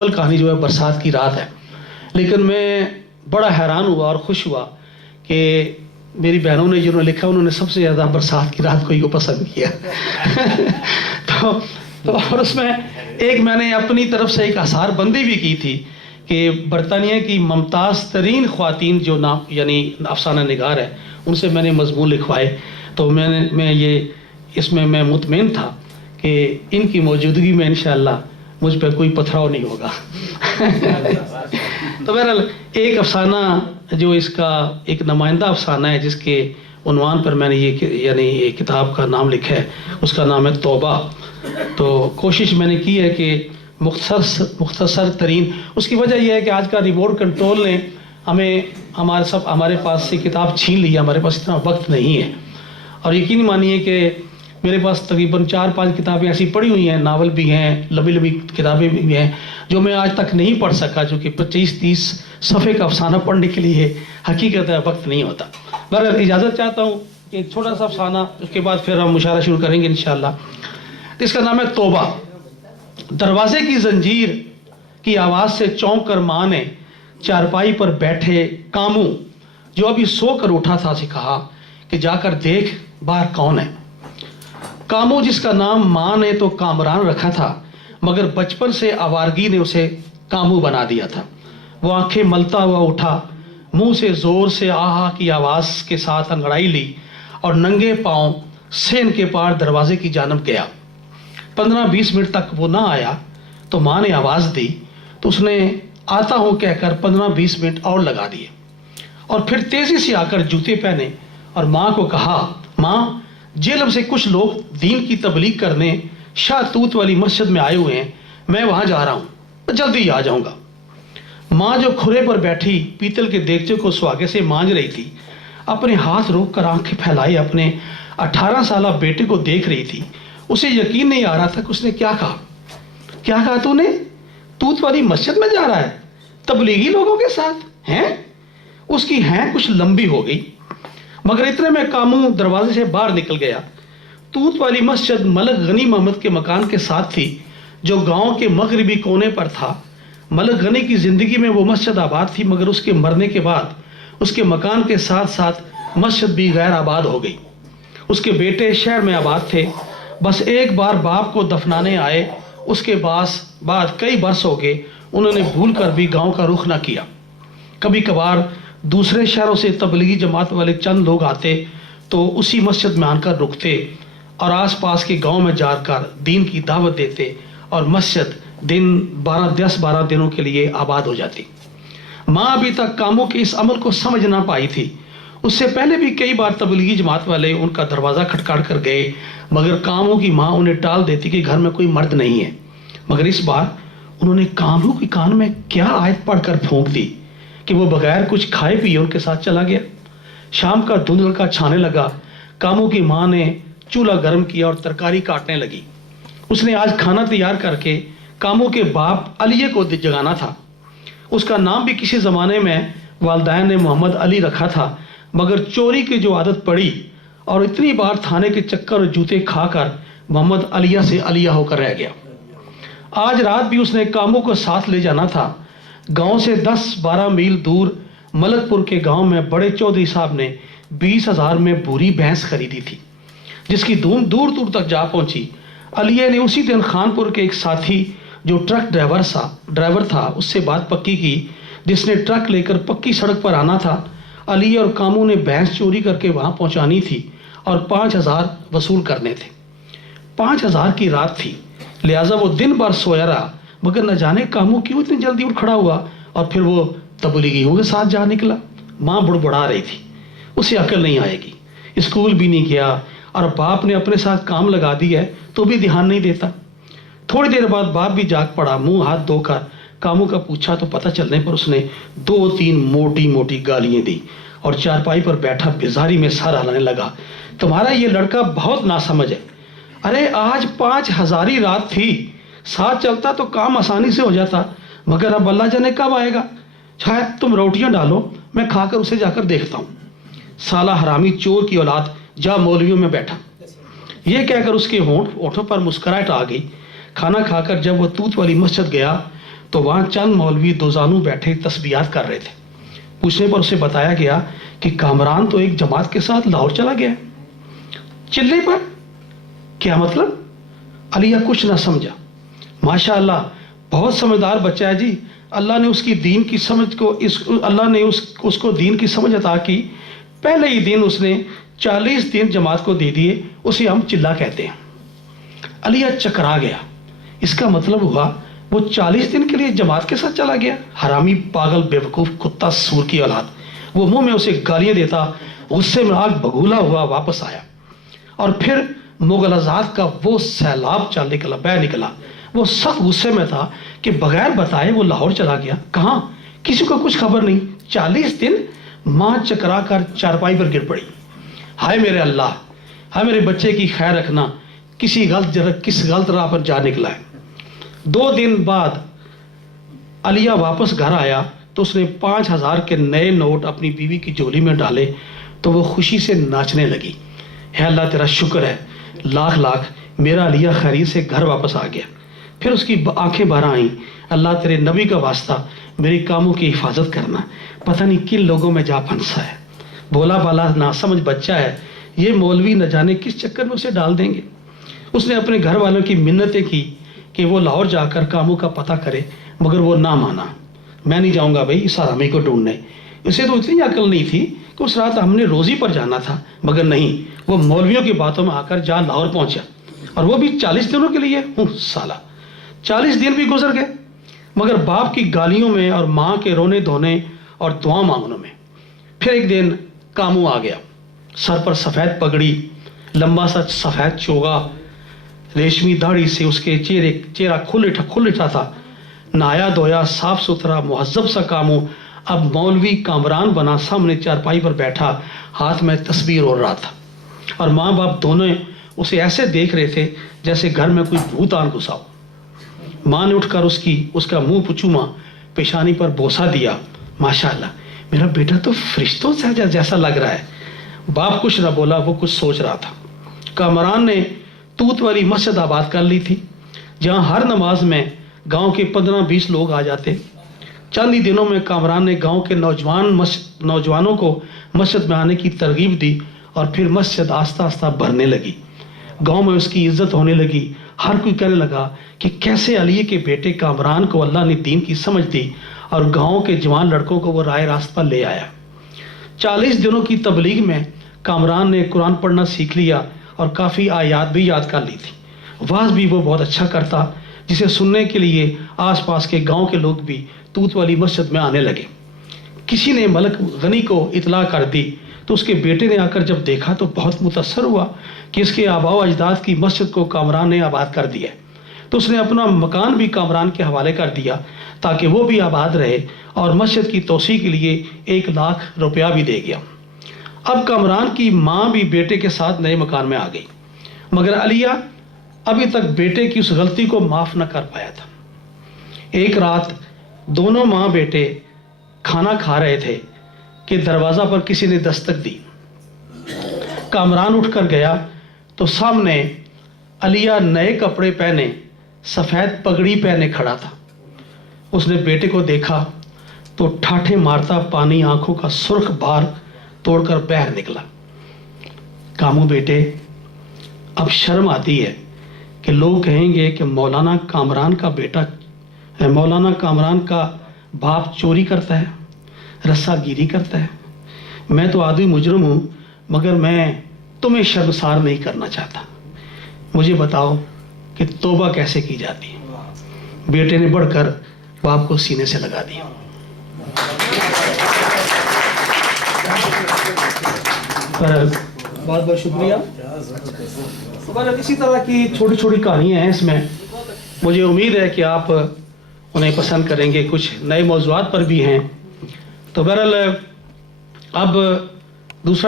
کہانی جو ہے برسات کی رات ہے، لیکن میں بڑا حیران ہوا اور خوش ہوا کہ میری بہنوں نے جنہوں نے لکھا انہوں نے سب سے زیادہ برسات کی رات کو پسند کیا تو اور اس میں میں نے اپنی طرف سے ایک آثار بندی بھی کی تھی کہ برطانیہ کی ممتاز ترین خواتین جو نام یعنی افسانہ نگار ہے ان سے میں نے مضمون لکھوائے، تو اس میں میں مطمئن تھا کہ ان کی موجودگی میں انشاءاللہ مجھ پہ کوئی پتھراؤ نہیں ہوگا تو بہرحال ایک افسانہ جو اس کا ایک نمائندہ افسانہ ہے جس کے عنوان پر میں نے یہ کتاب کا نام لکھا ہے، اس کا نام ہے توبہ۔ تو کوشش میں نے کی ہے کہ مختصر ترین، اس کی وجہ یہ ہے کہ آج کا ریموٹ کنٹرول نے ہمارے پاس سے کتاب چھین لی ہے، ہمارے پاس اتنا وقت نہیں ہے، اور یقین مانیے کہ میرے پاس تقریباً 4-5 کتابیں ایسی پڑھی ہوئی ہیں، ناول بھی ہیں، لمبی کتابیں بھی ہیں جو میں آج تک نہیں پڑھ سکا، جو کہ 25-30 صفحے کا افسانہ پڑھنے کے لیے حقیقت ہے وقت نہیں ہوتا۔ بہرحال اجازت چاہتا ہوں کہ ایک چھوٹا سا افسانہ، اس کے بعد پھر ہم مشاعرہ شروع کریں گے انشاءاللہ۔ اس کا نام ہے توبہ۔ دروازے کی زنجیر کی آواز سے چونک کر ماں نے چارپائی پر بیٹھے کاموں جو ابھی سو کر اٹھا تھا سے کہا کہ جا کر دیکھ باہر کون ہے۔ کاموں جس کا نام ماں نے تو کامران رکھا تھا، مگر بچپن سے آوارگی نے اسے کاموں بنا دیا تھا۔ وہ آنکھیں ملتا ہوا اٹھا، منہ سے زور سے آہا کی آواز کے ساتھ انگڑائی لی اور ننگے پاؤں سین کے پار دروازے کی جانب گیا۔ 15-20 منٹ تک وہ نہ آیا تو ماں نے آواز دی تو اس نے آتا ہوں کہہ کر 15-20 منٹ اور لگا دیے، اور پھر تیزی سے آ کر جوتے پہنے اور ماں کو کہا، ماں جیلم سے کچھ لوگ دین کی تبلیغ کرنے شاہ توت والی مسجد میں آئے ہوئے ہیں، میں وہاں جا رہا ہوں، جلدی ہی آ جاؤں گا۔ ماں جو کھرے پر بیٹھی پیتل کے دیگچے کو سواگے سے مانج رہی تھی، اپنے ہاتھ روک کر آنکھیں پھیلائے اپنے 18 سالہ بیٹے کو دیکھ رہی تھی۔ اسے یقین نہیں آ رہا تھا کہ اس نے کیا کہا۔ کیا کہا تو نے؟ توت والی مسجد میں جا رہا ہے تبلیغی لوگوں کے ساتھ ہیں؟ اس کی ہیں کچھ لمبی ہو گئی، مگر اتنے میں کاموں دروازے سے باہر نکل گیا۔ توت والی مسجد ملک غنی محمد کے مکان کے ساتھ تھی جو گاؤں کے مغربی کونے پر تھا۔ ملک غنی کی زندگی میں وہ مسجد آباد تھی، مگر اس کے مرنے کے بعد اس کے مکان کے ساتھ ساتھ مسجد بھی غیر آباد ہو گئی۔ اس کے بیٹے شہر میں آباد تھے، بس ایک بار باپ کو دفنانے آئے، اس کے بعد کئی برس ہو گئے انہوں نے بھول کر بھی گاؤں کا رخ نہ کیا۔ کبھی کبھار دوسرے شہروں سے تبلیغی جماعت والے چند لوگ آتے تو اسی مسجد میں آ کر رکتے اور آس پاس کے گاؤں میں جا کر دین کی دعوت دیتے، اور مسجد 10-12 دنوں کے لیے آباد ہو جاتی۔ ماں ابھی تک کاموں کے اس عمل کو سمجھ نہ پائی تھی۔ اس سے پہلے بھی کئی بار تبلیغی جماعت والے ان کا دروازہ کھٹکھاڑ کر گئے، مگر کاموں کی ماں انہیں ٹال دیتی کہ گھر میں کوئی مرد نہیں ہے۔ مگر اس بار انہوں نے کاموں کے کان میں کیا آیت پڑھ کر پھونک دی کہ وہ بغیر کچھ کھائے پیے ان کے ساتھ چلا گیا۔ شام کا دھندل کا چھانے لگا۔ کاموں کی ماں نے چولہا گرم کیا اور ترکاری کاٹنے لگی۔ اس نے آج کھانا تیار کر کے کاموں کے باپ علیہ کو جگانا تھا۔ اس کا نام بھی کسی زمانے میں والدین نے محمد علی رکھا تھا، مگر چوری کی جو عادت پڑی اور اتنی بار تھانے کے چکر اور جوتے کھا کر محمد علیہ سے علیہ ہو کر رہ گیا۔ آج رات بھی اس نے کاموں کو ساتھ لے جانا تھا۔ گاؤں سے 10-12 میل دور ملک پور کے گاؤں میں بڑے چودھری صاحب نے 20,000 میں بوری بھینس خریدی تھی، جس کی دھوم دور دور تک جا پہنچی۔ علیہ نے اسی دن خانپور کے ایک ساتھی جو ٹرک ڈرائیور تھا اس سے بات پکی کی، جس نے ٹرک لے کر پکی سڑک پر آنا تھا۔ علی اور کاموں نے بھینس چوری کر کے وہاں پہنچانی تھی اور 5,000 وصول کرنے تھے۔ 5,000 کی رات تھی، لہٰذا وہ دن بھر سویا رہا، مگر نہ جانے کاموں کیوں اتنی جلدی اٹھ کھڑا ہوا اور پھر وہ تبلیغیوں کے ساتھ جا نکلا۔ ماں بڑبڑا رہی تھی، اسے عقل نہیں آئے گی، اسکول بھی نہیں گیا اور باپ نے اپنے ساتھ کام لگا دی ہے تو بھی دھیان نہیں دیتا۔ تھوڑی دیر بعد باپ بھی جاگ پڑا، منہ ہاتھ دھو کر کاموں کا پوچھا تو پتہ چلنے پر اس نے 2-3 موٹی گالیاں دی اور چارپائی پر بیٹھا بیزاری میں سر ہلانے لگا۔ تمہارا یہ لڑکا بہت ناسمجھ ہے۔ ارے آج 5,000 رات تھی، ساتھ چلتا تو کام آسانی سے ہو جاتا، مگر اب اللہ جانے کب آئے گا۔ شاید تم روٹیاں ڈالو، میں کھا کر اسے جا کر دیکھتا ہوں۔ سالہ حرامی چور کی اولاد، جا مولویوں میں بیٹھا۔ یہ کہہ کر اس کے ہونٹوں پر مسکراہٹ آ گئی۔ کھانا کھا کر جب وہ توت والی مسجد گیا تو وہاں چند مولوی دوزانو بیٹھے تسبیحات کر رہے تھے. پوچھنے پر اسے بتایا گیا کہ کامران تو ایک جماعت کے ساتھ لاہور چلا گیا. چلے پر کیا مطلب؟ علیہ کچھ نہ سمجھا. ماشاءاللہ بہت سمجھدار بچہ ہے جی. اللہ نے اس کی دین کی سمجھ کو اللہ نے اس کو دین کی سمجھ عطا کی. پہلے ہی دن اس نے 40 دن جماعت کو دے دیے. اسے ہم چلا کہتے ہیں. علیہ چکرا گیا. اس کا مطلب ہوا وہ 40 دن کے لیے جماعت کے ساتھ چلا گیا. حرامی، پاگل، بیوقوف، کتا، سور کی اولاد. وہ منہ میں اسے گالیاں دیتا غصے میں آگ بگولا ہوا واپس آیا. اور پھر مغلظات کا وہ سیلاب چل نکلا، بہ نکلا. وہ سخت غصے میں تھا کہ بغیر بتائے وہ لاہور چلا گیا. کہاں؟ کسی کو کچھ خبر نہیں. 40 دن ماں چکرا کر چارپائی پر گر پڑی. ہائے میرے اللہ، ہائے میرے بچے کی خیر رکھنا، کس غلط راہ پر جا نکلا ہے. 2 دن بعد علیہ واپس گھر آیا تو اس نے 5000 کے نئے نوٹ اپنی بیوی کی جھولی میں ڈالے تو وہ خوشی سے ناچنے لگی. ہے اللہ تیرا شکر ہے، لاکھ لاکھ، میرا علیہ خیریت سے گھر واپس آ گیا. پھر اس کی آنکھیں بھر آئیں. اللہ تیرے نبی کا واسطہ میرے کاموں کی حفاظت کرنا، پتہ نہیں کن لوگوں میں جا پھنسا ہے. بولا بالا ناسمجھ بچہ ہے، یہ مولوی نہ جانے کس چکر میں اسے ڈال دیں گے. اس نے اپنے گھر والوں کی منتیں کی کہ وہ لاہور جا کر کاموں کا پتہ کرے، مگر وہ نہ مانا. میں نہیں جاؤں گا بھائی اس حرامی کو ڈھونڈنے. اسے تو اتنی عقل نہیں تھی کہ اس رات ہم نے روزی پر جانا تھا. مگر نہیں، وہ مولویوں کی باتوں میں آ کر جا لاہور پہنچا، اور وہ بھی 40 دنوں کے لیے. سالہ 40 دن بھی گزر گئے مگر باپ کی گالیوں میں اور ماں کے رونے دھونے اور دعا مانگنوں میں. پھر ایک دن کاموں آ گیا. سر پر سفید پگڑی، لمبا سا سفید چوگا، ریشمی داڑھی سے اس کے چہرہ کھل اٹھا تھا. نایا دھویا، صاف ستھرا، مہذب سا کاموں اب مولوی کامران بنا سامنے چارپائی پر بیٹھا، ہاتھ میں تسبیح روڑ رہا تھا. اور ماں باپ دونوں اسے ایسے دیکھ رہے تھے جیسے گھر میں کوئی بھوت آن گھسا ہو. ماں نے اٹھ کر اس کا منہ پچوما، پیشانی پر بوسہ دیا. ماشاءاللہ میرا بیٹا تو فرشتوں سے جیسا لگ رہا ہے. باپ کچھ نہ بولا، وہ کچھ سوچ رہا تھا. کامران نے توت والی مسجد آباد کر لی تھی جہاں ہر نماز میں گاؤں کے 15-20 لوگ آ جاتے. چند ہی دنوں میں کامران نے گاؤں کے نوجوانوں کو مسجد میں آنے کی ترغیب دی اور پھر مسجد آہستہ آہستہ بھرنے لگی. گاؤں میں اس کی عزت ہونے لگی. ہر کوئی کہنے لگا کہ کیسے علی کے بیٹے کامران کو اللہ نے دین کی سمجھ دی اور گاؤں کے جوان لڑکوں کو وہ رائے راست پر لے آیا. 40 دنوں کی تبلیغ میں کامران نے قرآن پڑھنا سیکھ لیا اور کافی آیات بھی یاد کر لی تھی. واز بھی وہ بہت اچھا کرتا جسے سننے کے لیے آس پاس کے گاؤں کے لوگ بھی توت والی مسجد میں آنے لگے. کسی نے ملک غنی کو اطلاع کر دی تو اس کے بیٹے نے آ کر جب دیکھا تو بہت متاثر ہوا کہ اس کے آباء و اجداد کی مسجد کو کامران نے آباد کر دیا. تو اس نے اپنا مکان بھی کامران کے حوالے کر دیا تاکہ وہ بھی آباد رہے اور مسجد کی توسیع کے لیے 1 لاکھ روپیہ بھی دے گیا. اب کامران کی ماں بھی بیٹے کے ساتھ نئے مکان میں آ گئی مگر علیہ ابھی تک بیٹے کی اس غلطی کو معاف نہ کر پایا تھا. ایک رات دونوں ماں بیٹے کھانا کھا رہے تھے کہ دروازہ پر کسی نے دستک دی. کامران اٹھ کر گیا تو سامنے علیہ نئے کپڑے پہنے، سفید پگڑی پہنے کھڑا تھا. اس نے بیٹے کو دیکھا تو ٹھاٹھے مارتا پانی آنکھوں کا سرخ بار توڑ کر باہر نکلا. کاموں بیٹے، اب شرم آتی ہے کہ لوگ کہیں گے کہ مولانا کامران کا باپ چوری کرتا ہے، رسا گیری کرتا ہے. میں تو آدمی مجرم ہوں مگر میں تمہیں شرمسار نہیں کرنا چاہتا. مجھے بتاؤ کہ توبہ کیسے کی جاتی ہے. بیٹے نے بڑھ کر باپ کو سینے سے لگا دیا. بہت بہت شکریہ. اسی طرح کی چھوٹی چھوٹی کہانیاں ہیں اس میں. مجھے امید ہے کہ آپ انہیں پسند کریں گے. کچھ نئے موضوعات پر بھی ہیں. تو بہرحال اب دوسرا